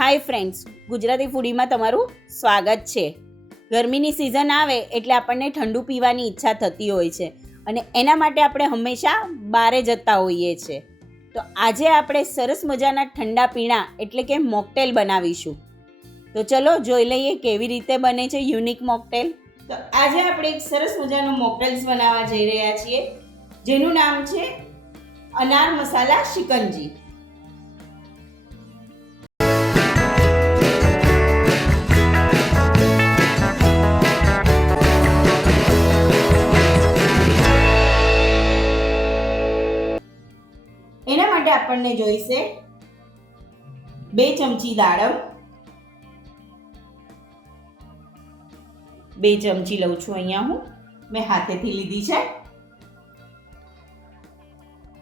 Hi friends Gujarati ફૂડીમાં તમારું સ્વાગત છે. ગરમીની સિઝન આવે એટલે આપણને ઠંડુ પીવાની ઈચ્છા થતી હોય છે અને એના માટે આપણે હંમેશા બારે જતા હોઈએ છીએ તો આજે આપણે સરસ મજાના ઠંડા પીણા એટલે કે મોકટેલ બનાવીશું. તો ચલો જોઈ લઈએ કેવી રીતે બને છે યુનિક મોકટેલ. તો આજે આપણે એક સરસ મજાનું મોકટેલ્સ બનાવવા જઈ રહ્યા છીએ, જેનું નામ છે અનાર મસાલા શિકંજી. એના માટે આપણને જોઈશે બે ચમચી દાડમ. બે ચમચી લઉં છું અહીંયા હું. મેં હાથેથી લીધી છે.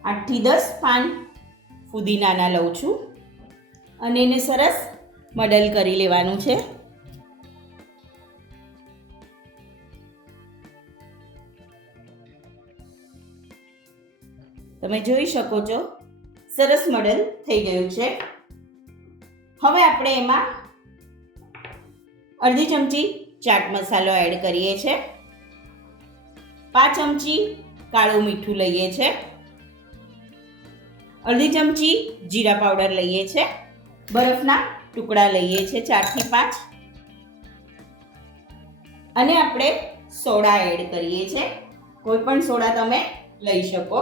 આઠથી દસ પાન ફુદીનાના લઉં છું. અને એને સરસ મડલ કરી લેવાનું છે. તમે જોઈ શકો છો. સરસ મડલ થઈ ગયું છે. હવે આપણે એમાં અડધી ચમચી ચાટ મસાલો એડ કરીએ છીએ પાંચ ચમચી કાળું મીઠું લઈએ છીએ અડધી ચમચી જીરા પાવડર લઈએ છીએ બરફના ટુકડા લઈએ છીએ ચારથી પાંચ. અને આપણે સોડા એડ કરીએ છીએ કોઈ પણ સોડા તમે લઈ શકો.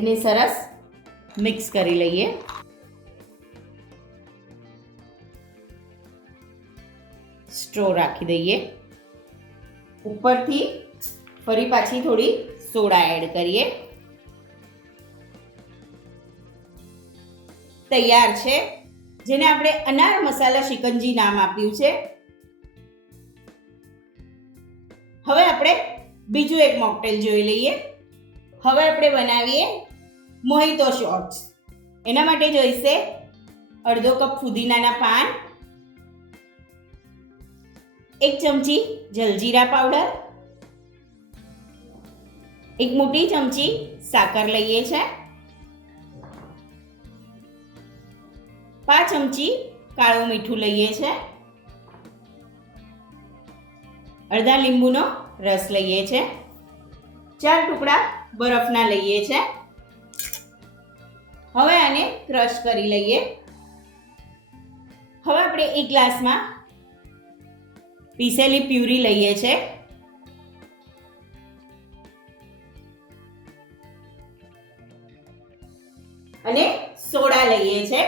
એને સરસ મિક્સ કરી લઈએ. સ્ટ્રો રાખી દઈએ. ઉપરથી ફરી પાછી થોડી સોડા એડ કરીએ. તૈયાર છે. જેને આપણે અનાર મસાલા શિકંજી નામ આપ્યું છે. હવે આપણે બીજું એક મોકટેલ જોઈ લઈએ. હવે આપણે બનાવીએ મોહિતો શોર્ટ્સ એના માટે જોઈશે અડધો કપ ફુદીનાના પાન, એક ચમચી જલજીરા પાવડર, એક મોટી ચમચી સાકર લઈએ છે, પાંચ ચમચી કાળું મીઠું લઈએ છે, અડધા લીંબુનો રસ લઈએ છે, ચાર ટુકડા બરફના લઈએ છે. હવે આને ક્રશ કરી લઈએ. હવે આપણે એક ગ્લાસમાં પીસેલી પ્યુરી લઈએ છે. અને સોડા લઈએ છે.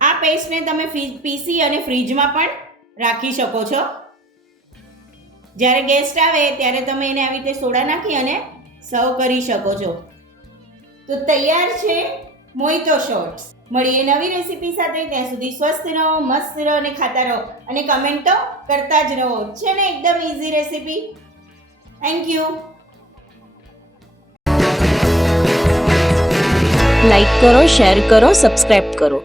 આ પેસ્ટને તમે પીસી અને ફ્રીજમાં પણ રાખી શકો છો. જ્યારે ગેસ્ટ આવે ત્યારે તમે એને આવી રીતે સોડા નાખી અને સર્વ કરી શકો છો. તો તૈયાર છે મોઈતો શોર્ટ્સ. મળીએ નવી રેસીપી સાથે, ત્યાં સુધી સ્વસ્થ રહો, મસ્ત રહો અને ખાતા રહો. અને કમેન્ટ તો કરતા જ રહો. છે ને એકદમ easy recipe? Thank you like કરો શેર કરો સબસ્ક્રાઈબ કરો.